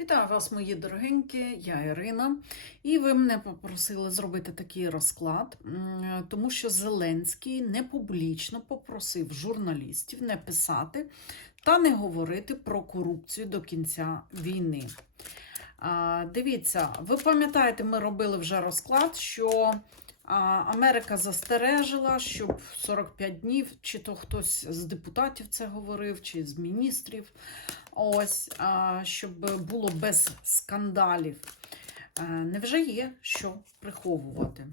Вітаю вас, мої дорогенькі, я Ірина. І ви мене попросили зробити такий розклад, тому що Зеленський не публічно попросив журналістів не писати та не говорити про корупцію до кінця війни. Дивіться, ви пам'ятаєте, ми робили вже розклад, що Америка застережила, щоб 45 днів, чи то хтось з депутатів це говорив, чи з міністрів. Ось, щоб було без скандалів. Е, Невже є що приховувати?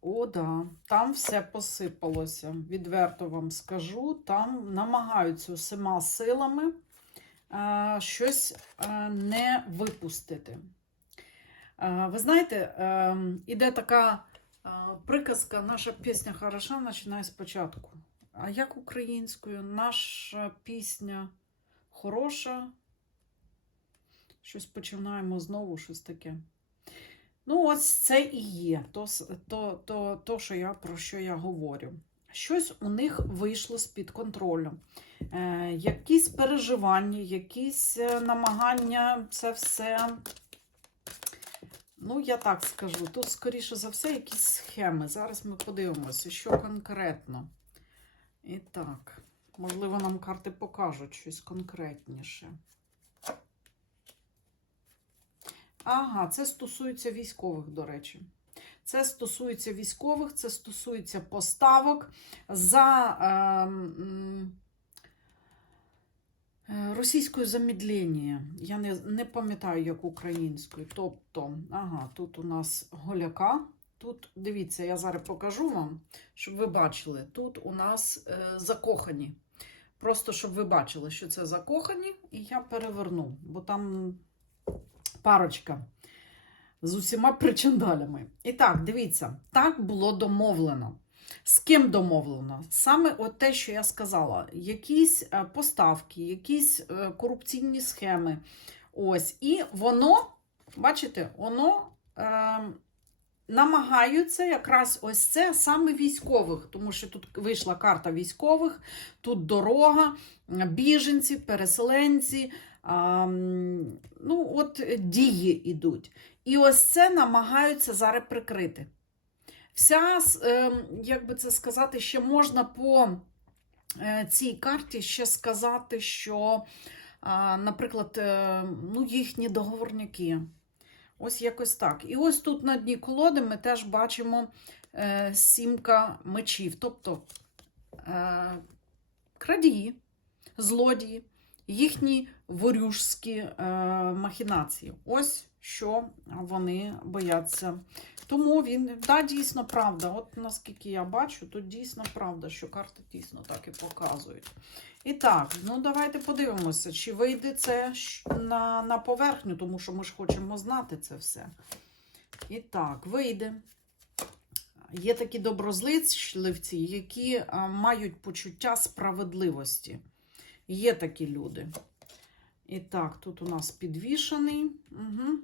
О, да, там все посипалося. Відверто вам скажу. Там намагаються усіма силами е, щось е, не випустити. Ви знаєте, іде така приказка, наша пісня хороша починає спочатку. А як українською? Наша пісня хороша. Щось починаємо знову щось таке. Ну, ось це і є то, то, то, то що я, про що я говорю. Щось у них вийшло з-під контролю. Е, якісь переживання, якісь е, намагання, це все. Ну, я так скажу. Тут, скоріше за все, якісь схеми. Зараз ми подивимося, що конкретно. І так, можливо, нам карти покажуть щось конкретніше. Ага, це стосується військових, до речі. Це стосується військових, це стосується поставок за е, російською замідлення. Я не, не пам'ятаю, як українською. Тобто, ага, тут у нас голяка. Тут, дивіться, я зараз покажу вам, щоб ви бачили. Тут у нас е, закохані. Просто щоб ви бачили, що це закохані, і я переверну, бо там парочка з усіма причиндалями. І так, дивіться, так було домовлено. З ким домовлено? Саме от те, що я сказала: якісь е, поставки, якісь е, корупційні схеми. Ось, і воно, бачите, воно. Е, намагаються якраз ось це саме військових, тому що тут вийшла карта військових, тут дорога, біженці, переселенці, а, ну от дії йдуть. І ось це намагаються зараз прикрити. Вся, ем, як би це сказати, ще можна по е, цій карті ще сказати, що, наприклад, е, ну, їхні договорняки. Ось якось так. І ось тут на дні колоди ми теж бачимо е, сімка мечів, тобто крадії, злодії, їхні ворюжські е, махінації. Ось що вони бояться. Тому він, да, дійсно правда. От наскільки я бачу, тут дійсно правда, що карти дійсно так і показують. І так, ну давайте подивимося, чи вийде це на, на поверхню, тому що ми ж хочемо знати це все. І так, вийде. Є такі доброзичливці, які а, мають почуття справедливості. Є такі люди. І так, тут у нас підвішений. Угу.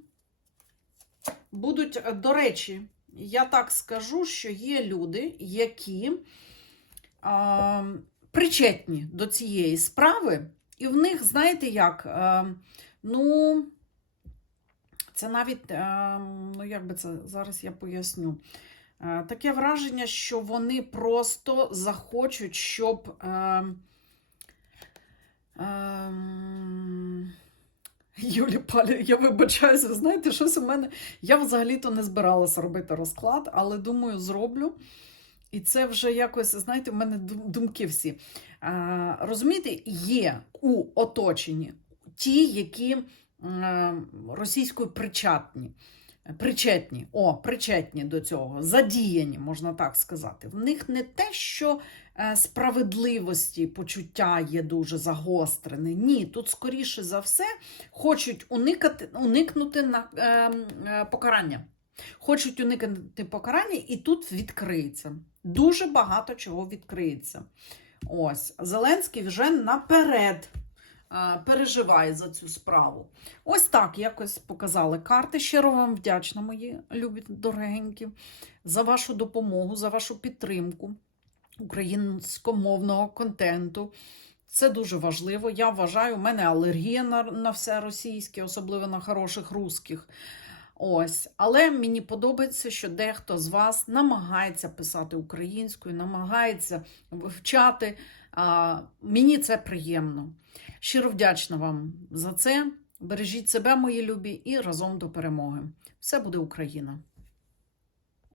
Будуть, е, до речі, я так скажу, що є люди, які а, причетні до цієї справи, і в них, знаєте як, а, ну, це навіть, а, ну, як би це зараз я поясню. Е, Таке враження, що вони просто захочуть, щоб. Е, Ем... Юлі Палі, я вибачаюся, ви знаєте, щось у мене. Я взагалі-то не збиралася робити розклад, але думаю, зроблю. І це вже якось, знаєте, в мене думки всі. А, розумієте, є у оточенні ті, які е, російською причетні. Причетні, о, причетні до цього, задіяні, можна так сказати. В них не те, що справедливості, почуття є дуже загострене. Ні, тут, скоріше за все, хочуть уникати, уникнути на, е, е, покарання. Хочуть уникати покарання, і тут відкриється. Дуже багато чого відкриється. Ось, Зеленський вже наперед е, переживає за цю справу. Ось так якось показали карти. Щиро вам вдячна, мої любі дорогенькі, за вашу допомогу, за вашу підтримку українськомовного контенту. Це дуже важливо. Я вважаю, у мене алергія на, на все російське, особливо на хороших русських. Ось, але мені подобається, що дехто з вас намагається писати українською, намагається вивчати. А, мені це приємно. Щиро вдячна вам за це. Бережіть себе, мої любі, і разом до перемоги. Все буде Україна!